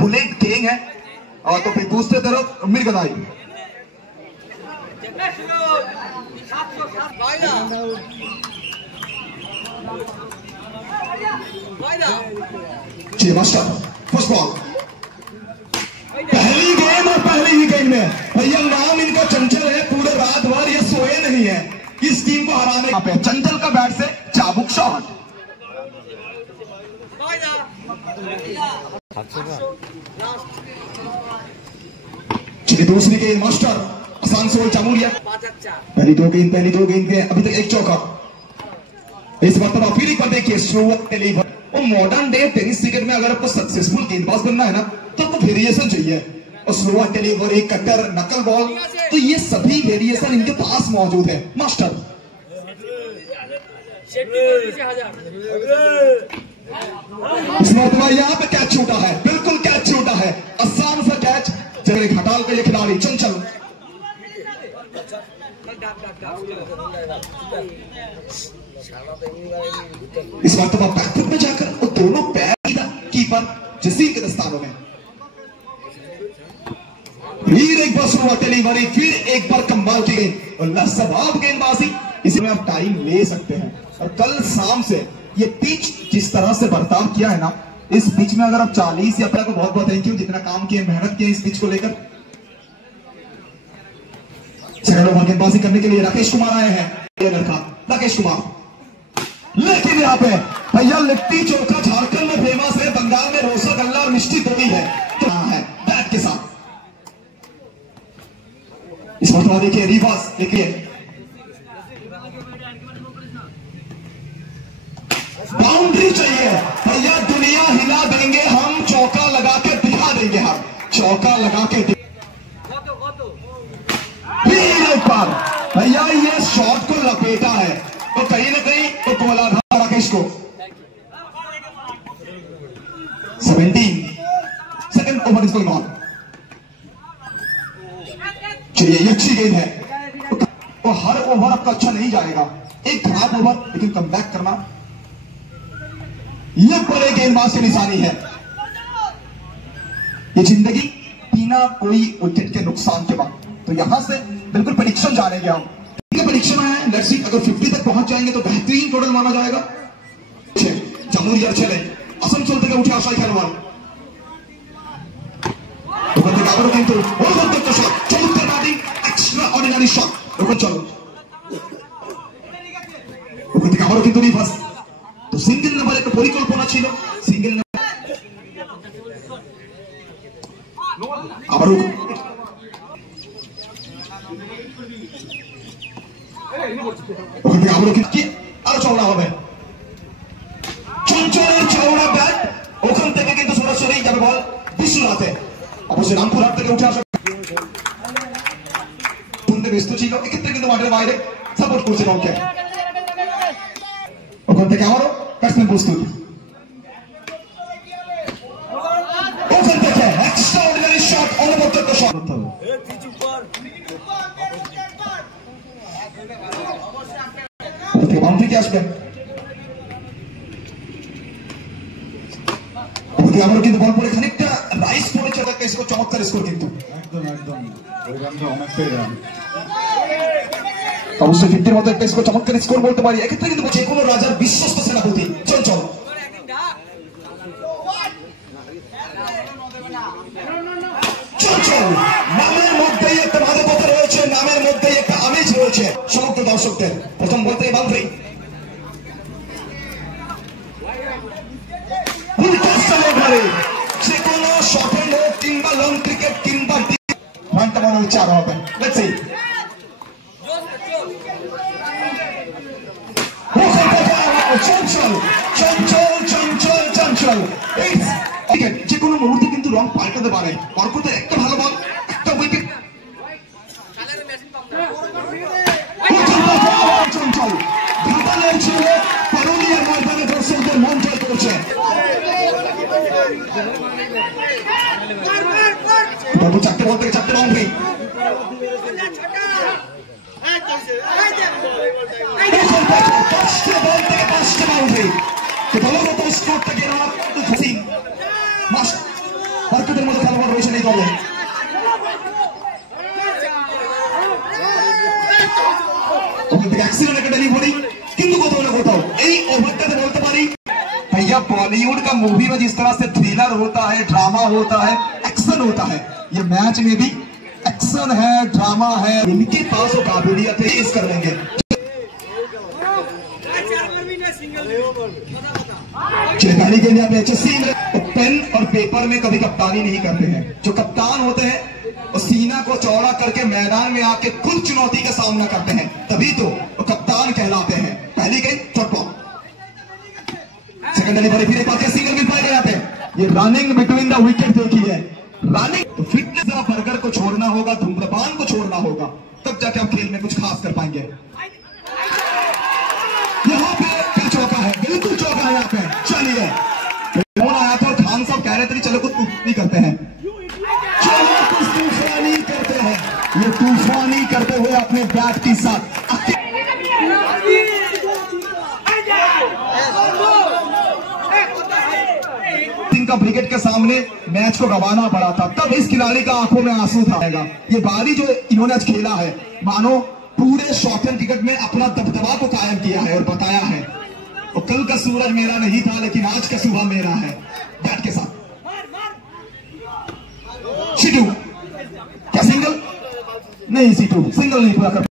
Bullet king है। और तो फिर दूसरे तरफ मिर्गदाई। जी मास्टर फर्स्ट बॉल, पहली गेंद और पहली ही गेंद में भैया नाम इनका चंचल है, पूरे रात भर ये सोए नहीं है इस टीम को हराने पे। चंचल का बैट से चाबुक शॉट। चलिए दूसरी गेंद मास्टर आसानसोल चामुंडिया। पहली दो गेंद के अभी तक एक चौका। इस मरतबा फिर एक बार देखिए स्लो डिलीवर। और मॉडर्न डे टेनिस क्रिकेट में अगर आपको सक्सेसफुल गेंदबाज बनना है ना तो आपको वेरिएशन चाहिए। और स्लो डिलीवरी, कटर, नकल बॉल, तो ये सभी वेरिएशन इनके पास मौजूद है मास्टर। इस मरतबा यहाँ पे कैच छूटा है, बिल्कुल कैच छूटा है, आसान सा कैच। जगह हटाल पे ये खिलाड़ी चंचल। इस मरतबा बैकफुट में जाकर वो दोनों पैर कीपर जसीम के दस्तानों में। फिर एक बार शुरुआत डिलीवरी, फिर एक बार कमाल की गेंद और लाजवाब गेंदबाजी। इसमें आप टाइम ले सकते हैं। और कल शाम से ये पिच जिस तरह से बर्ताव किया है ना, इस पिच में अगर आप 40 या को बहुत बहुत थैंक यू जितना काम किए, मेहनत किए इस पिच को लेकर। सेकंड ओवर गेंदबाजी करने के लिए राकेश कुमार आए हैं। ये लड़का राकेश कुमार, लेकिन यहाँ पे भैया लिट्टी चोखा झारखंड में फेमस है, बंगाल में रसगुल्ला और मिष्टी दोई है, तो है बैट के साथ। इस मरतबा देखिए रिवर्स, देखिए बाउंड्री चाहिए भैया, दुनिया हिला देंगे हम, चौका लगा के दिखा देंगे हम, चौका लगा के एक बार भैया ये शॉट को लपेटा है तो कहीं ना कहीं तो गोला था राकेश को। 17 second over is going on. चलिए ये अच्छी गेंद है, तो हर ओवर आपका अच्छा नहीं जाएगा, एक खराब ओवर लेकिन कम बैक करना ये बड़े गेंदबाज की निशानी है। ये जिंदगी बिना कोई विकेट के नुकसान के बाद, तो यहां से बिल्कुल प्रेडिक्शन जानेंगे हम। प्रेडिक्शन है, लेट्स सी अगर 50 तक पहुंच जाएंगे तो बेहतरीन टोटल माना जाएगा। जामुरिया चले आसानसोल থেকে উঠে আসা খেলোয়াড় ওখান থেকে আবারও কিন্তু অত্যন্ত শট, চমৎকার ব্যাটিং, এক্সট্রা অর্ডিনারি শট। ওখানে চলো ওখান থেকে আবারও কিন্তু রিভার্স, তো সিঙ্গেল নাম্বার একটা পরিকল্পনা ছিল, সিঙ্গেল আবারও ওখান থেকে আবারও কিন্তু আরো চওড়া হবে, চঞ্চলের চওড়া ব্যাট, ওখান থেকে কিন্তু সরাসরি যাবে বল বিশ্বনাথে। অবশ্যই রামপুরহাট থেকে উঠে আসা শুনতে ব্যস্ত ছিল, এক্ষেত্রে কিন্তু মাঠের বাইরে সাপোর্ট করছে ওকে। ওখান থেকে আবারও ব্যাটসম্যান প্রস্তুত, ওখান থেকে এক্সট্রা অর্ডিনারি শট, অনবদ্য শট। বাউন্ডারি কে আসবে, আমরা কিন্তু বল পড়ে খানিকটা রাইস পড়েছে, একটা স্কোর, চমৎকার স্কোর কিন্তু একদম একদম ওই গানটা অনেকটাই রান। অবশ্যই 50 মতো একটা স্কোর, চমৎকার স্কোর বলতে পারি। এক্ষেত্রে কিন্তু যে কোনো রাজার বিশ্বস্ত সেনাপতি চঞ্চল। চঞ্চল নামের মধ্যেই একটা মাদকতা রয়েছে, নামের মধ্যেই একটা আমেজ রয়েছে সমগ্র দর্শকদের। প্রথম বলতে বাউন্ডারি, যে কোনো শর্ট হ্যান্ড হোক কিংবা লং ক্রিকেট কিংবা পয়েন্টটা মনে হচ্ছে আরো হবে। লেটস সি চঞ্চল চঞ্চল চঞ্চল চঞ্চল, যে কোনো মুহূর্তে কিন্তু রং পাল্টাতে পারে। অর্কদের একটা ভালো বল, একটা উইকেট, চঞ্চল ঘাটালের ছেলে পারুলিয়ার ময়দানে দর্শকদের মন জয় করেছে। চারটে বল থেকে চারটে বাউন্ডারি, পাঁচটে বল থেকে পাঁচটে বাউন্ডারি, বলতো স্কোরটা গেল পার্কের মধ্যে খেলোয়াড় রয়েছেন এই দলে। ওখান থেকে অ্যাক্সিডেন্ট একটা ডেলিভারি, কিন্তু কোথাও না কোথাও এই ওভারটাতে বলতে পারি भैया बॉलीवुड का मूवी में जिस तरह से थ्रिलर होता है, ड्रामा होता है, एक्शन होता है, ये मैच में भी एक्शन है, ड्रामा है। इनके पास वो काबिलियत है, इस कर लेंगे। पहली गेंद यहाँ पे HSC पेन और पेपर में कभी कप्तानी नहीं करते हैं। जो कप्तान होते हैं वो सीना को चौड़ा करके मैदान में आके खुद चुनौती का सामना करते हैं, तभी तो वो कप्तान कहलाते हैं। पहली गेंद चौट बॉल, सेकंड डिलीवरी, फिर एक बार सिंगल मिल पाएगा यहाँ पे। ये रनिंग बिटवीन द विकेट देखी है, रनिंग। तो फिटनेस बर्गर को छोड़ना होगा, धूम्रपान को छोड़ना होगा, तब जाके आप खेल में कुछ खास कर पाएंगे। यहाँ पे फिर चौका है, बिल्कुल चौका है यहाँ पे। चलिए फोन आया था और खान साहब कह रहे थे चलो कुछ तूफानी करते हैं, चलो कुछ तूफानी करते हैं। ये तूफानी करते हुए अपने बैट के साथ का विकेट के सामने मैच को गंवाना पड़ा था, तब इस खिलाड़ी का आंखों में आंसू था। ये बारी जो इन्होंने आज खेला है, मानो पूरे शॉर्ट एंड क्रिकेट में अपना दबदबा को कायम किया है और बताया है और कल का सूरज मेरा नहीं था लेकिन आज का सुबह मेरा है। बैट के साथ सीटू, क्या सिंगल नहीं, सीटू सिंगल नहीं पूरा कर